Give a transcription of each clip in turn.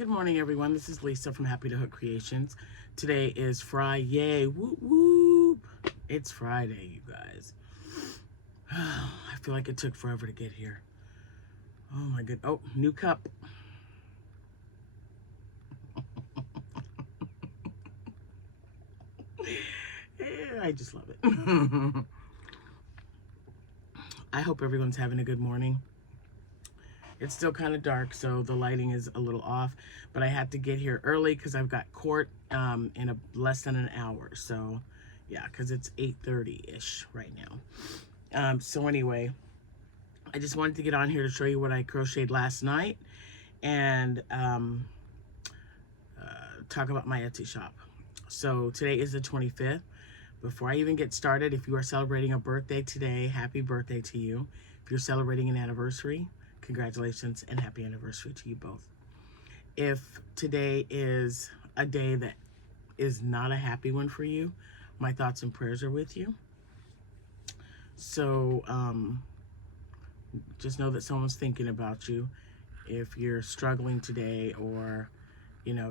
Good morning, everyone. This is Lisa from Happy to Hook Creations. Today is Friday. Whoop, whoop. It's Friday, you guys. I feel like it took forever to get here. Oh, my good. Oh, new cup. I just love it. I hope everyone's having a good morning. It's still kind of dark, so the lighting is a little off, but I had to get here early because I've got court in less than an hour. So yeah, because it's 8:30-ish right now. So anyway, I just wanted to get on here to show you what I crocheted last night and talk about my Etsy shop. So today is the 25th. Before I even get started, if you are celebrating a birthday today, happy birthday to you. If you're celebrating an anniversary, congratulations and happy anniversary to you both. If today is a day that is not a happy one for you, my thoughts and prayers are with you. So just know that someone's thinking about you. If you're struggling today, or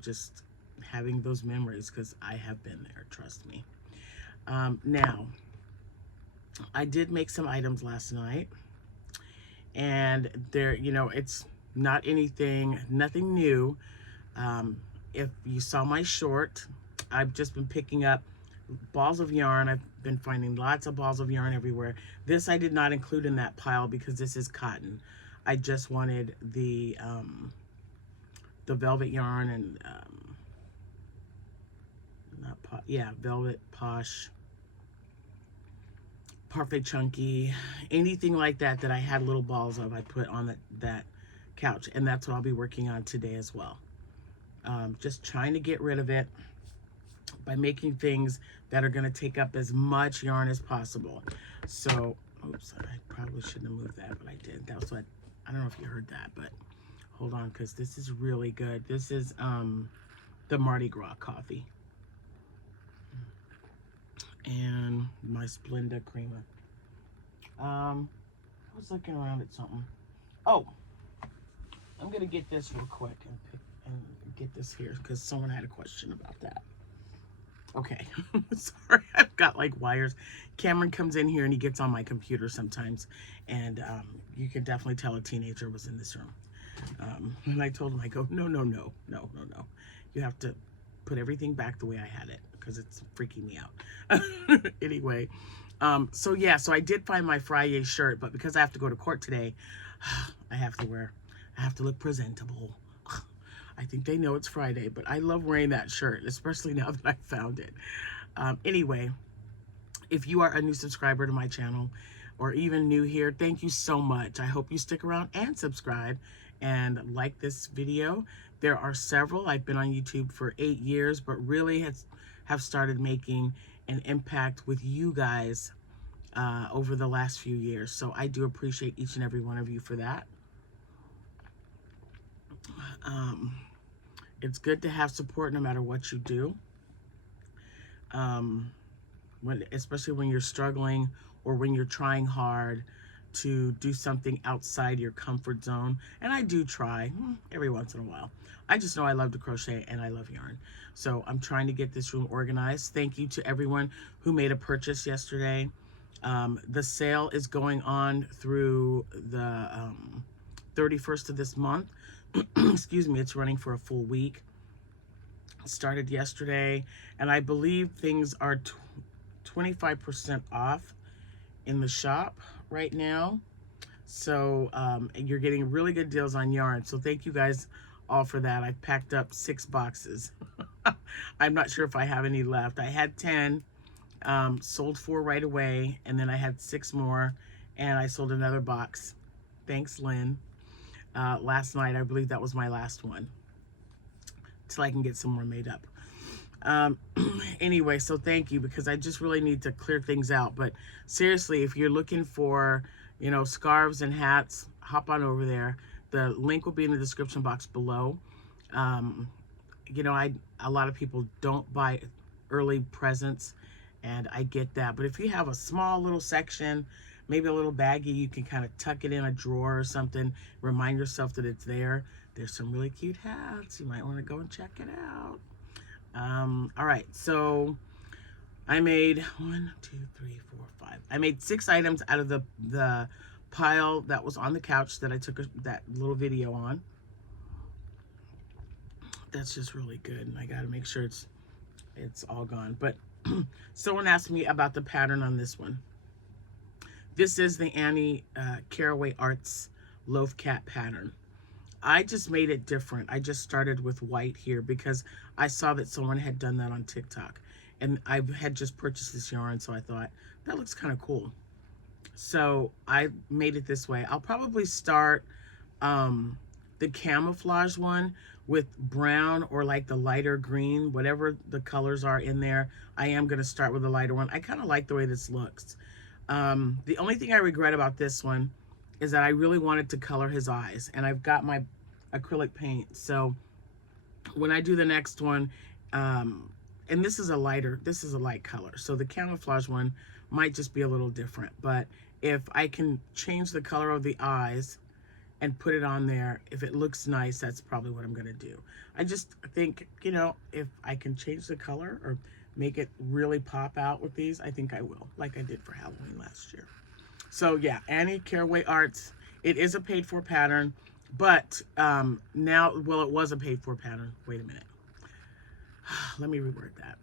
just having those memories, because I have been there, trust me. Now, I did make some items last night, and there, it's not nothing new. If you saw my short, I've just been picking up balls of yarn. I've been finding lots of balls of yarn everywhere. This I did not include in that pile because this is cotton. I just wanted the velvet yarn and velvet, posh, parfait chunky, anything like that I had little balls of, I put on that couch, and that's what I'll be working on today as well. Just trying to get rid of it by making things that are going to take up as much yarn as possible. So, oops, I probably shouldn't have moved that, but I did. That was what, I don't know if you heard that, but hold on, because this is really good. This is the Mardi Gras coffee. And my Splenda creamer. I was looking around at something. Oh, I'm gonna get this real quick and get this here because someone had a question about that. Okay, sorry, I've got like wires. Cameron comes in here and he gets on my computer sometimes, and you can definitely tell a teenager was in this room. And I told him, I go, no. You have to put everything back the way I had it, because it's freaking me out. Anyway, so I did find my Friday shirt, but because I have to go to court today, I have to look presentable. I think they know it's Friday, but I love wearing that shirt, especially now that I found it. Anyway, if you are a new subscriber to my channel, or even new here, thank you so much. I hope you stick around and subscribe and like this video. There are several. I've been on YouTube for 8 years, but really have started making an impact with you guys over the last few years. So I do appreciate each and every one of you for that. It's good to have support no matter what you do. Especially when you're struggling or when you're trying hard to do something outside your comfort zone. And I do try every once in a while. I just know I love to crochet and I love yarn. So I'm trying to get this room organized. Thank you to everyone who made a purchase yesterday. The sale is going on through the 31st of this month. Excuse me, it's running for a full week. It started yesterday, and I believe things are 25% off in the shop right now. So you're getting really good deals on yarn. So thank you guys all for that. I've packed up 6 boxes. I'm not sure if I have any left. I had 10, sold 4 right away, and then I had 6 more, and I sold another box. Thanks, Lynn. Last night, I believe that was my last one, till I can get some more made up. Anyway, so thank you, because I just really need to clear things out. But seriously, if you're looking for, scarves and hats, hop on over there. The link will be in the description box below. A lot of people don't buy early presents, and I get that. But if you have a small little section, maybe a little baggie, you can kind of tuck it in a drawer or something, remind yourself that it's there. There's some really cute hats. You might want to go and check it out. All right, so I made 1, 2, 3, 4, 5. I made 6 items out of the pile that was on the couch that I took that little video on. That's just really good, and I got to make sure it's all gone. But someone asked me about the pattern on this one. This is the Annie Caraway Arts Loaf Cat pattern. I just made it different. I just started with white here because I saw that someone had done that on TikTok. And I had just purchased this yarn, so I thought, that looks kind of cool. So I made it this way. I'll probably start the camouflage one with brown or like the lighter green, whatever the colors are in there. I am going to start with the lighter one. I kind of like the way this looks. The only thing I regret about this one is that I really wanted to color his eyes, and I've got my acrylic paint. So when I do the next one, and this is a light color, so the camouflage one might just be a little different. But if I can change the color of the eyes and put it on there, if it looks nice, that's probably what I'm gonna do. I just think, you know, if I can change the color or make it really pop out with these, I think I will, like I did for Halloween last year. So yeah, Annie Caraway Arts. It is a paid for pattern, but now, well, it was a paid for pattern. Wait a minute. Let me reword that.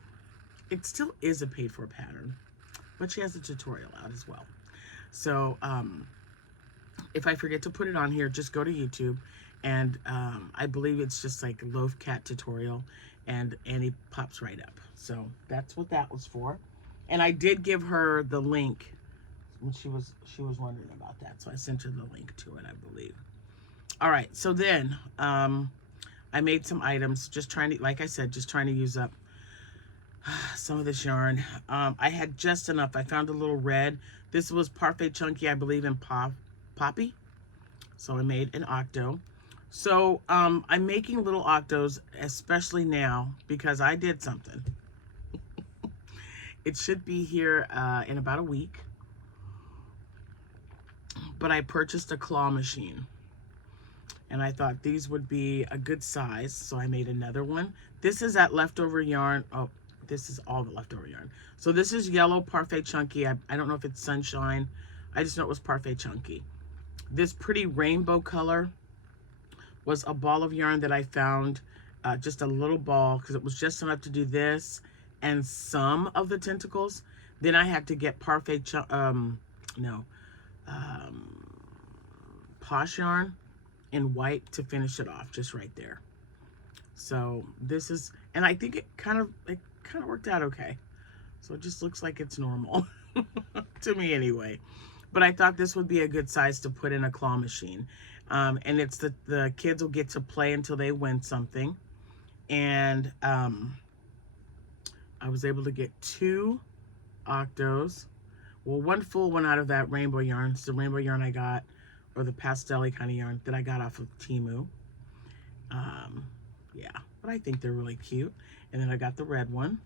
It still is a paid for pattern, but she has a tutorial out as well. So if I forget to put it on here, just go to YouTube, and I believe it's just like Loaf Cat tutorial, and Annie pops right up. So that's what that was for. And I did give her the link when she was wondering about that, so I sent her the link to it, I believe. All right, so then I made some items, just trying to, like I said, just trying to use up some of this yarn. I had just enough. I found a little red. This was Parfait Chunky, I believe, in Poppy. So I made an octo. So I'm making little octos, especially now, because I did something. It should be here in about a week. But I purchased a claw machine. And I thought these would be a good size, so I made another one. This is that leftover yarn. Oh, this is all the leftover yarn. So this is yellow Parfait Chunky. I don't know if it's Sunshine. I just know it was Parfait Chunky. This pretty rainbow color was a ball of yarn that I found, just a little ball, because it was just enough to do this and some of the tentacles. Then I had to get Parfait Posh yarn in white to finish it off, just right there. So this is, and I think it kind of worked out okay. So it just looks like it's normal to me anyway. But I thought this would be a good size to put in a claw machine. And it's the kids will get to play until they win something. And I was able to get 2 octos. Well, one full one out of that rainbow yarn. It's the rainbow yarn I got, or the pastel-y kind of yarn that I got off of Temu. Yeah, but I think they're really cute. And then I got the red one.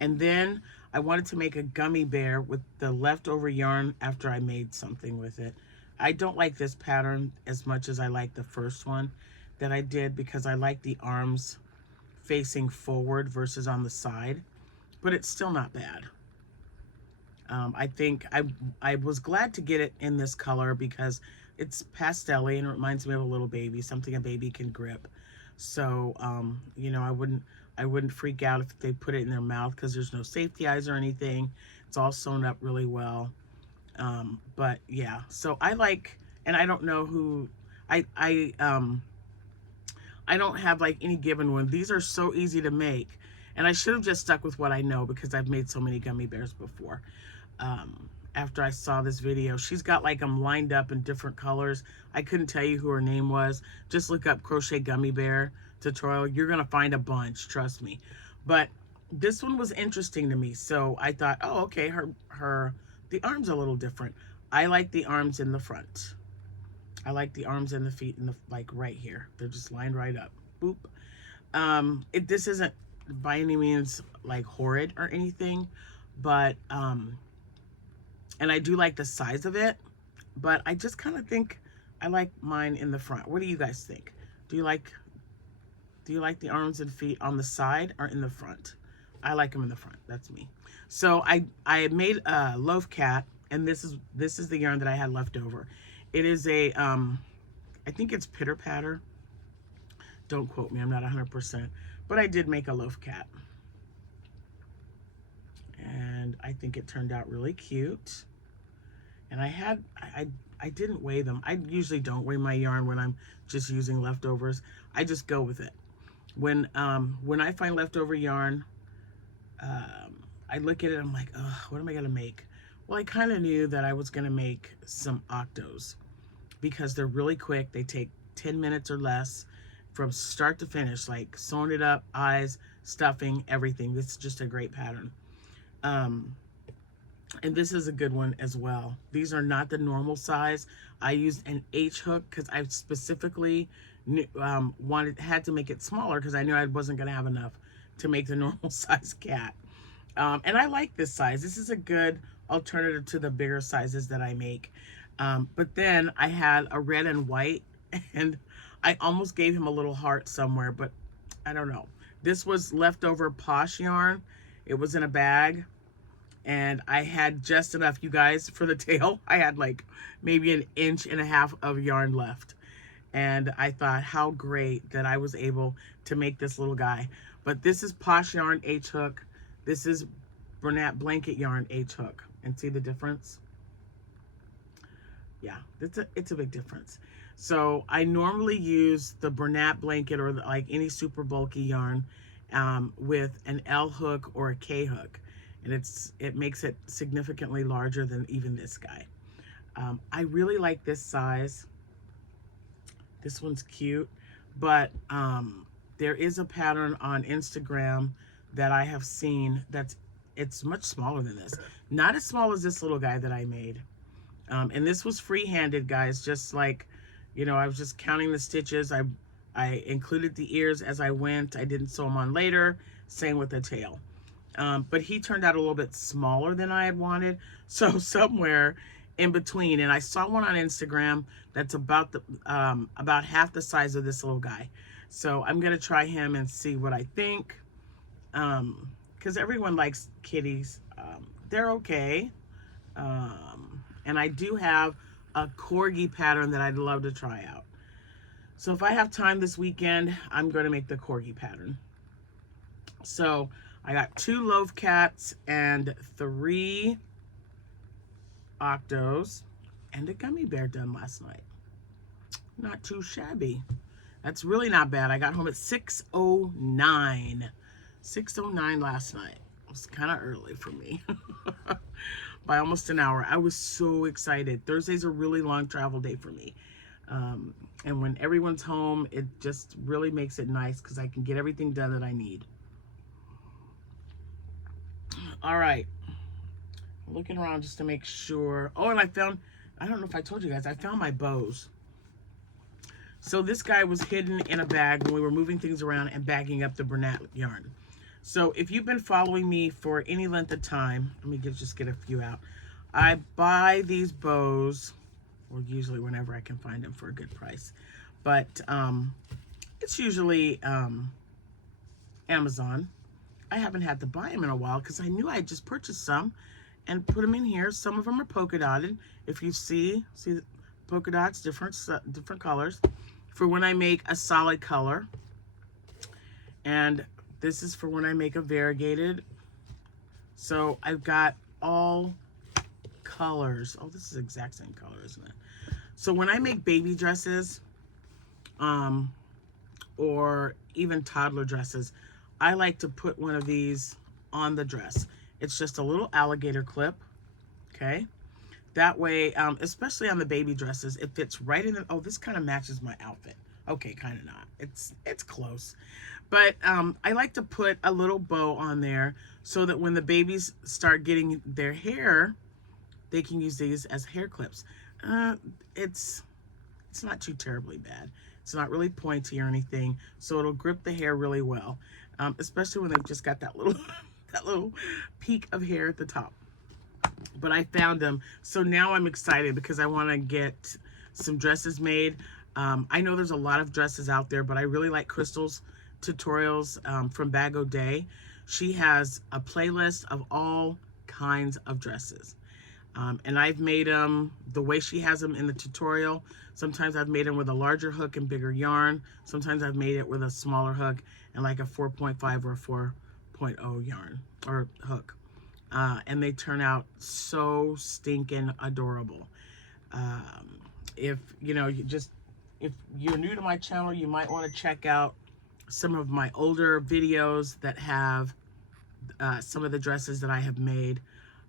And then I wanted to make a gummy bear with the leftover yarn after I made something with it. I don't like this pattern as much as I like the first one that I did, because I like the arms facing forward versus on the side, but it's still not bad. I think I was glad to get it in this color because it's pastel-y and it reminds me of a little baby, something a baby can grip. So, you know, I wouldn't freak out if they put it in their mouth, because there's no safety eyes or anything. It's all sewn up really well. But yeah, so I like, and I don't know who, I don't have like any given one. These are so easy to make, and I should have just stuck with what I know, because I've made so many gummy bears before. After I saw this video, she's got like them lined up in different colors. I couldn't tell you who her name was. Just look up crochet gummy bear tutorial. You're gonna find a bunch, trust me. But this one was interesting to me, so I thought, oh, okay, the arm's a little different. I like the arms in the front. I like the arms and the feet in the, like right here. They're just lined right up. Boop. This isn't by any means like horrid or anything, but and I do like the size of it, but I just kind of think I like mine in the front. What do you guys think? Do you like the arms and feet on the side or in the front? I like them in the front. That's me. So I made a loaf cat, and this is the yarn that I had left over. It is a I think it's pitter patter. Don't quote me. I'm not 100%, but I did make a loaf cat, and I think it turned out really cute. And I didn't weigh them. I usually don't weigh my yarn when I'm just using leftovers. I just go with it. When I find leftover yarn, I look at it, I'm like, ugh, what am I gonna make? Well, I kind of knew that I was gonna make some octos because they're really quick. They take 10 minutes or less from start to finish, like sewing it up, eyes, stuffing, everything. This is just a great pattern. And this is a good one as well. These are not the normal size. I used an H hook because I specifically had to make it smaller because I knew I wasn't going to have enough to make the normal size cat. And I like this size. This is a good alternative to the bigger sizes that I make. But then I had a red and white, and I almost gave him a little heart somewhere, but I don't know. This was leftover Posh yarn. It was in a bag, and I had just enough, you guys, for the tail. I had like maybe 1.5 inches of yarn left. And I thought how great that I was able to make this little guy. But this is Posh yarn H hook. This is Bernat blanket yarn H hook. And see the difference? Yeah, it's a big difference. So I normally use the Bernat blanket or like any super bulky yarn with an L hook or a K hook. And it makes it significantly larger than even this guy. I really like this size. This one's cute, but there is a pattern on Instagram that I have seen it's much smaller than this. Not as small as this little guy that I made. And this was free-handed, guys, just like, you know, I was just counting the stitches. I included the ears as I went. I didn't sew them on later. Same with the tail. But he turned out a little bit smaller than I had wanted. So somewhere in between, and I saw one on Instagram that's about half the size of this little guy. So I'm gonna try him and see what I think. Because everyone likes kitties. They're okay. And I do have a corgi pattern that I'd love to try out. So if I have time this weekend, I'm going to make the corgi pattern. So I got 2 loaf cats and 3 octos and a gummy bear done last night. Not too shabby. That's really not bad. I got home at 6:09. 6:09 last night. It was kind of early for me. By almost an hour. I was so excited. Thursday's a really long travel day for me. And when everyone's home, it just really makes it nice because I can get everything done that I need. All right. I'm looking around just to make sure. Oh, and I don't know if I told you guys, I found my bows. So this guy was hidden in a bag when we were moving things around and bagging up the Bernat yarn. So if you've been following me for any length of time, let me just get a few out. I buy these bows, or usually whenever I can find them for a good price. But it's usually Amazon. I haven't had to buy them in a while because I knew I had just purchased some and put them in here. Some of them are polka dotted. If you see the polka dots, different colors, for when I make a solid color. And this is for when I make a variegated. So I've got all colors. Oh, this is the exact same color, isn't it? So when I make baby dresses, or even toddler dresses, I like to put one of these on the dress. It's just a little alligator clip, okay? That way, especially on the baby dresses, it fits right in the, oh, this kind of matches my outfit. Okay, kind of not. It's close. But I like to put a little bow on there so that when the babies start getting their hair, they can use these as hair clips. It's not too terribly bad. It's not really pointy or anything, so it'll grip the hair really well, especially when they've just got that little that little peak of hair at the top. But I found them, so now I'm excited because I want to get some dresses made. I know there's a lot of dresses out there, but I really like Crystal's tutorials from Bag O' Day. She has a playlist of all kinds of dresses. And I've made them the way she has them in the tutorial. Sometimes I've made them with a larger hook and bigger yarn. Sometimes I've made it with a smaller hook and like a 4.5 or a 4.0 yarn or hook. And they turn out so stinking adorable. If you know, if you're new to my channel, you might want to check out some of my older videos that have some of the dresses that I have made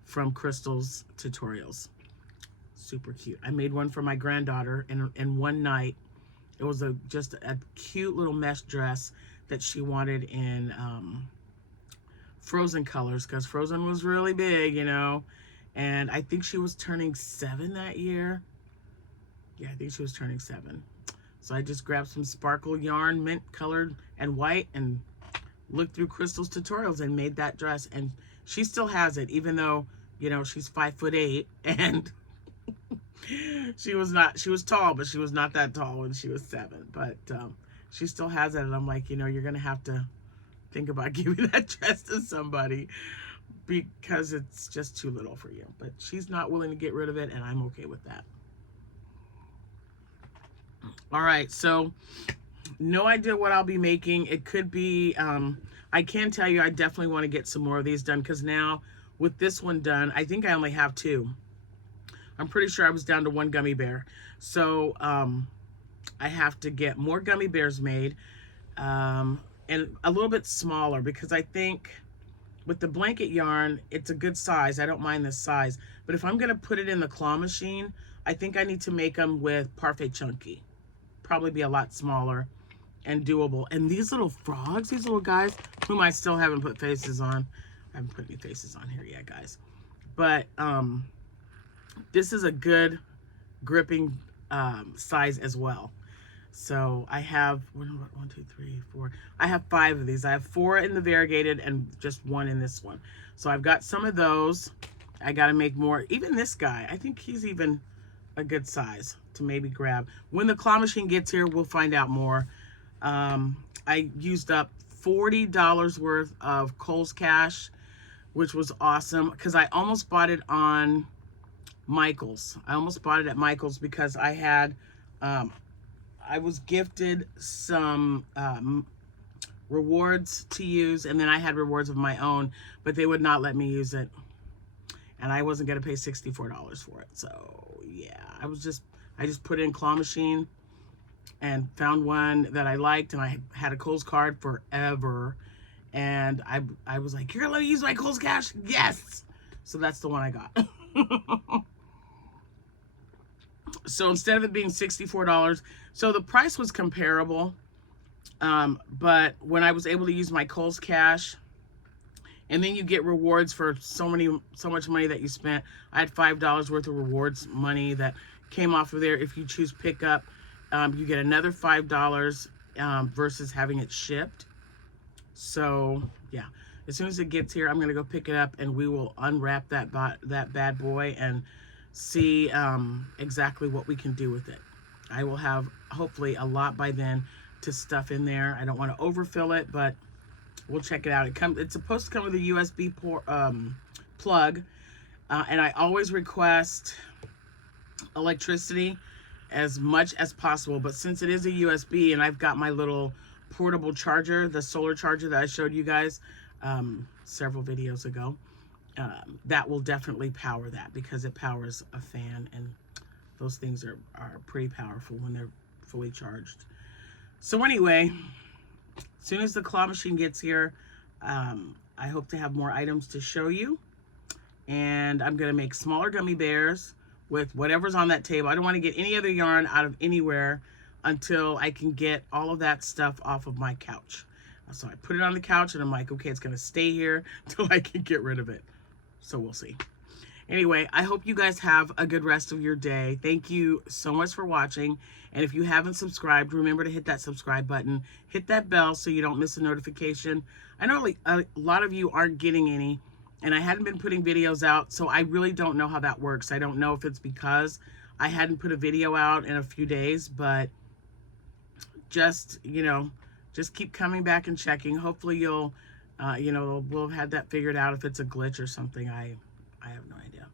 from Crystal's tutorials. Super cute. I made one for my granddaughter in one night. It was just a cute little mesh dress that she wanted in Frozen colors, because Frozen was really big, you know. And I think she was turning 7 that year. Yeah, I think she was turning 7. So I just grabbed some sparkle yarn, mint colored and white, and looked through Crystal's tutorials and made that dress. And she still has it, even though, you know, she's 5'8" and she was tall, but she was not that tall when she was 7. But she still has it, and I'm like, you know, you're gonna have to think about giving that dress to somebody because it's just too little for you. But she's not willing to get rid of it, and I'm okay with that. All right, so no idea what I'll be making. It could be, I can tell you I definitely want to get some more of these done, because now with this one done, I think I only have 2. I'm pretty sure I was down to 1 gummy bear. So I have to get more gummy bears made and a little bit smaller, because I think with the blanket yarn, it's a good size. I don't mind this size. But if I'm going to put it in the claw machine, I think I need to make them with Parfait Chunky. Probably be a lot smaller and doable. And these little frogs, these little guys, whom I still haven't put faces on. I haven't put any faces on here yet, guys. But this is a good gripping size as well. So I have 1, 2, 3, 4. I have 5 of these. I have 4 in the variegated and just 1 in this one. So I've got some of those. I got to make more. Even this guy, I think he's even a good size to maybe grab. When the claw machine gets here, we'll find out more. I used up $40 worth of Kohl's Cash, which was awesome, because I almost bought it on Michael's. I almost bought it at Michael's because I had, I was gifted some rewards to use, and then I had rewards of my own, but they would not let me use it. And I wasn't going to pay $64 for it. So yeah, I just put in claw machine and found one that I liked, and I had a Kohl's card forever. And I was like, you're gonna let me use my Kohl's Cash? Yes! So that's the one I got. So instead of it being $64, so the price was comparable. But when I was able to use my Kohl's Cash, and then you get rewards for so much money that you spent. I had $5 worth of rewards money that came off of there. If you choose pickup, you get another $5 versus having it shipped. So yeah, as soon as it gets here, I'm gonna go pick it up, and we will unwrap that bad boy and see exactly what we can do with it. I will have hopefully a lot by then to stuff in there. I don't want to overfill it, but we'll check it out. It's supposed to come with a USB plug, and I always request electricity as much as possible. But since it is a USB, and I've got my little portable charger, the solar charger that I showed you guys several videos ago, that will definitely power that, because it powers a fan, and those things are pretty powerful when they're fully charged. So anyway, as soon as the claw machine gets here, I hope to have more items to show you. And I'm going to make smaller gummy bears with whatever's on that table. I don't want to get any other yarn out of anywhere until I can get all of that stuff off of my couch. So I put it on the couch, and I'm like, okay, it's going to stay here till I can get rid of it. So we'll see. Anyway, I hope you guys have a good rest of your day. Thank you so much for watching. And if you haven't subscribed, remember to hit that subscribe button. Hit that bell so you don't miss a notification. I know a lot of you aren't getting any, and I hadn't been putting videos out, so I really don't know how that works. I don't know if it's because I hadn't put a video out in a few days, but just, you know, just keep coming back and checking. Hopefully you'll, you know, we'll have had that figured out. If it's a glitch or something, I have no idea.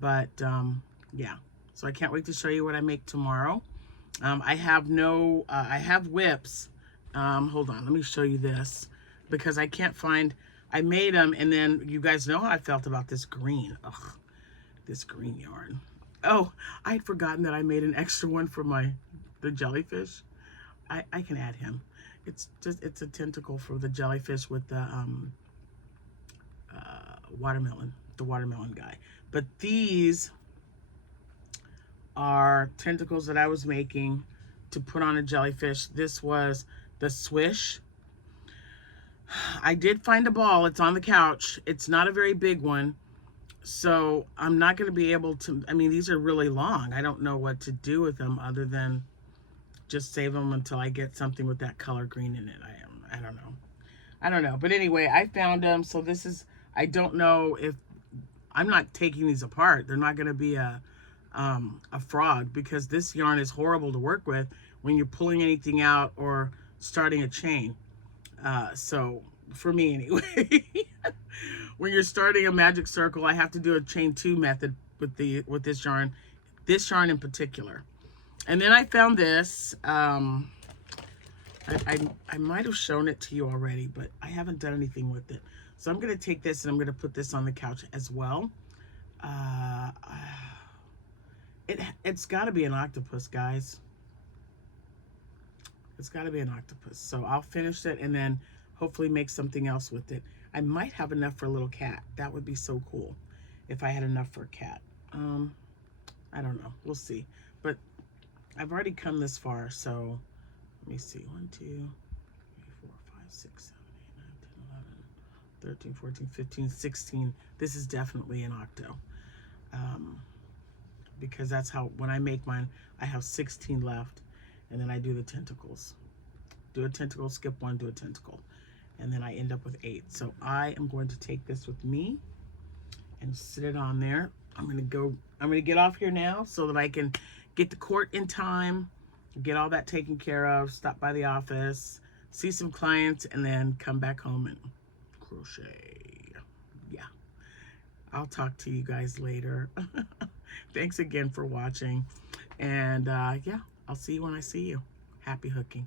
But yeah, so I can't wait to show you what I make tomorrow. I have no, I have whips. Hold on, let me show you this, because I can't find, I made them, and then you guys know how I felt about this green. Ugh, this green yarn. Oh, I had forgotten that I made an extra one for the jellyfish. I can add him. It's just, it's a tentacle for the jellyfish with the watermelon, the watermelon guy. But these are tentacles that I was making to put on a jellyfish. This was the swish. I did find a ball. It's on the couch. It's not a very big one, so I'm not going to be able to, I mean, these are really long. I don't know what to do with them other than just save them until I get something with that color green in it. I don't know. But anyway, I found them. So this is, I don't know if, I'm not taking these apart. They're not going to be a frog, because this yarn is horrible to work with when you're pulling anything out or starting a chain. So for me anyway, when you're starting a magic circle, I have to do a chain 2 method with this yarn in particular. And then I found this. I might have shown it to you already, but I haven't done anything with it. So I'm going to take this and I'm going to put this on the couch as well. It's got to be an octopus, guys. It's got to be an octopus. So I'll finish it and then hopefully make something else with it. I might have enough for a little cat. That would be so cool if I had enough for a cat. I don't know. We'll see. But I've already come this far, so let me see. 1, 2, 3, 4, 5, 6, 7, 8, 9, 10, 11, 13, 14, 15, 16. This is definitely an octo. Because that's how, when I make mine, I have 16 left, and then I do the tentacles. Do a tentacle, skip one, do a tentacle, and then I end up with 8. So I am going to take this with me and sit it on there. I'm gonna get off here now so that I can get to court in time, get all that taken care of, stop by the office, see some clients, and then come back home and crochet. Yeah, I'll talk to you guys later. Thanks again for watching, and yeah, I'll see you when I see you. Happy hooking.